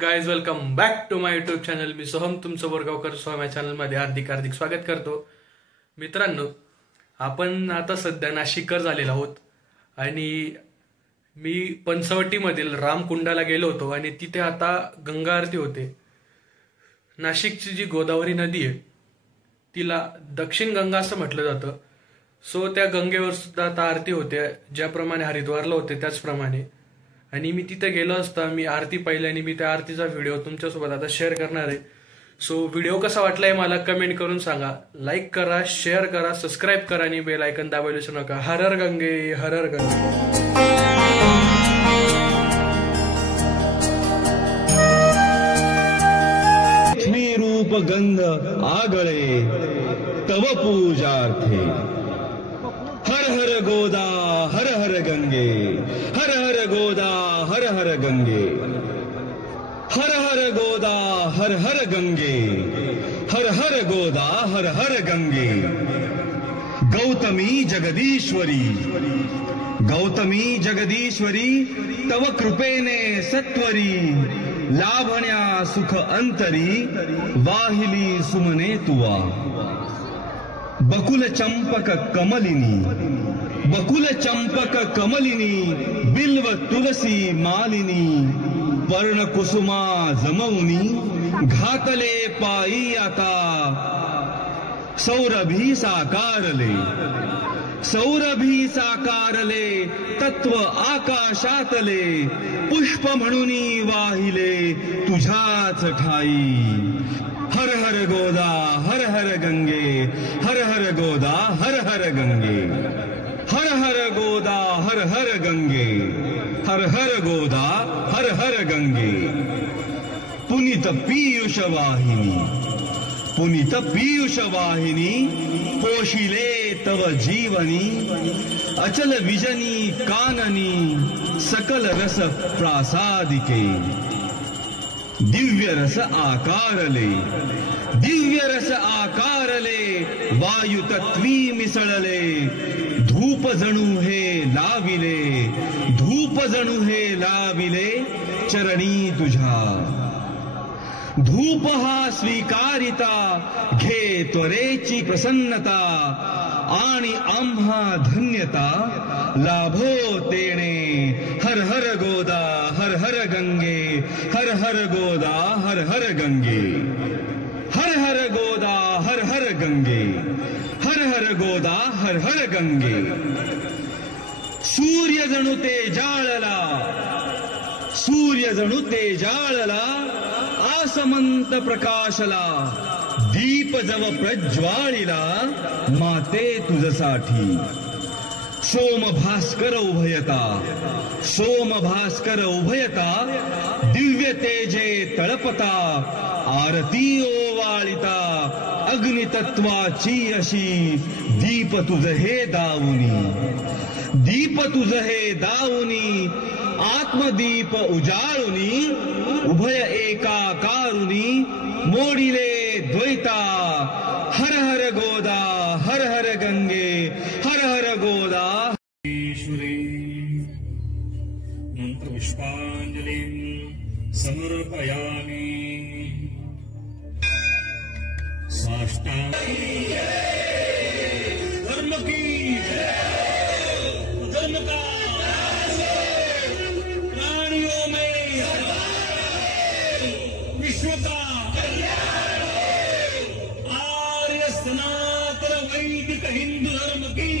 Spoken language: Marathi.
Guys welcome back to my YouTube channel. मी सोहम तुमचं बोरगावकर सोहम या चॅनलमध्ये हार्दिक स्वागत करतो। मित्रांनो, आपण आता सध्या नाशिककर झालेलो आहोत आणि मी पंचवटीमधील रामकुंडाला गेलो होतो आणि तिथे आता गंगा आरती होते। नाशिकची जी गोदावरी नदी आहे तिला दक्षिण गंगा असं म्हटलं जातं। सो त्या गंगेवर सुद्धा आता आरती होते, ज्याप्रमाणे हरिद्वारला होते त्याचप्रमाणे। आणि मी तिथे गेलो असता मी आरती पाहिली आणि मी त्या आरतीचा व्हिडिओ तुमच्यासोबत आता शेअर करणार आहे। सो व्हिडिओ कसा वाटलाय मला कमेंट करून सांगा, लाईक करा, शेअर करा, सबस्क्राईब करा आणि बेल आयकन दाबायला विसरू नका। हर हर गंगे, हर हर गंगे। लक्ष्मी रूप गंध आगळे तव पूजार्थे। हर हर गोदा हर हर गंगे, हर हर गोदा हर हर गंगे, हर हर गोदा हर हर गंगे, हर हर गोदा हर हर गंगे। गौतमी जगदीश्वरी, गौतमी जगदीश्वरी तव कृपेने सत्वरी। लाभण्या सुख अंतरी वाहिली सुमने तुवा। बकुल चंपक कमलिनी, बकुल चंपक कमलिनी बिल्व तुलसी मालिनी। वर्ण कुसुमा जमवनी घातले पायी आता। सौरभी साकारले, सौरभी साकारले तत्व आकाशातले। पुष्प म्हणूनी वाहिले तुझ्याच ठाई। हर हर गोदा हर हर गंगे, हर हर गोदा हर हर गंगे, हर हर गोदा हर हर गंगे, हर हर गोदा हर हर गंगे। पुनीत पीयूष वाहिनी, पुनीत पीयूष वाहिनी पोशिले तव जीवनी। अचल विजनी काननी सकल रस प्रासादिके। दिव्य रस आकारले, दिव्य रस आकारले वायु तत्वी मिसळले। धूप जणू हे लाविले, धूप जणू हे लाविले चरणी तुझ्या। धूप हा स्वीकारिता घे त्वरेची प्रसन्नता। आणि आम्हा धन्यता लाभो तेणे। हर हर गोदा हर हर गंगे, हर हर गोदा हर हर गंगे, हर हर गोदा हर हर गंगे, हर हर गोदा हर हर गंगे। सूर्य जणू ते जाळला, सूर्य जणू ते जाळला आसमंत प्रकाशला। दीप जव प्रज्वाळिला माते तुझसाठी। सोम भास्कर उभयता, सोम भास्कर उभयता दिव्य तेजे तळपता। आरती ओवाळिता अग्नितत्वाची अशी। दीप तुझ हे दावुनी, दीप तुझ हे दावुनी। आत्मदीप उजाळुनी उभय एकाकारुनी। मोडिले द्वैता हर हर गोदा हर हर गंगे, हर हर गोदा। ईश्वरे मंत्र पुष्पांजलिं समर्पयामि। साष्टांग धर्म की धर्म का प्राणियों में विश्व का आर्य सनातन वैदिक हिंदू धर्म की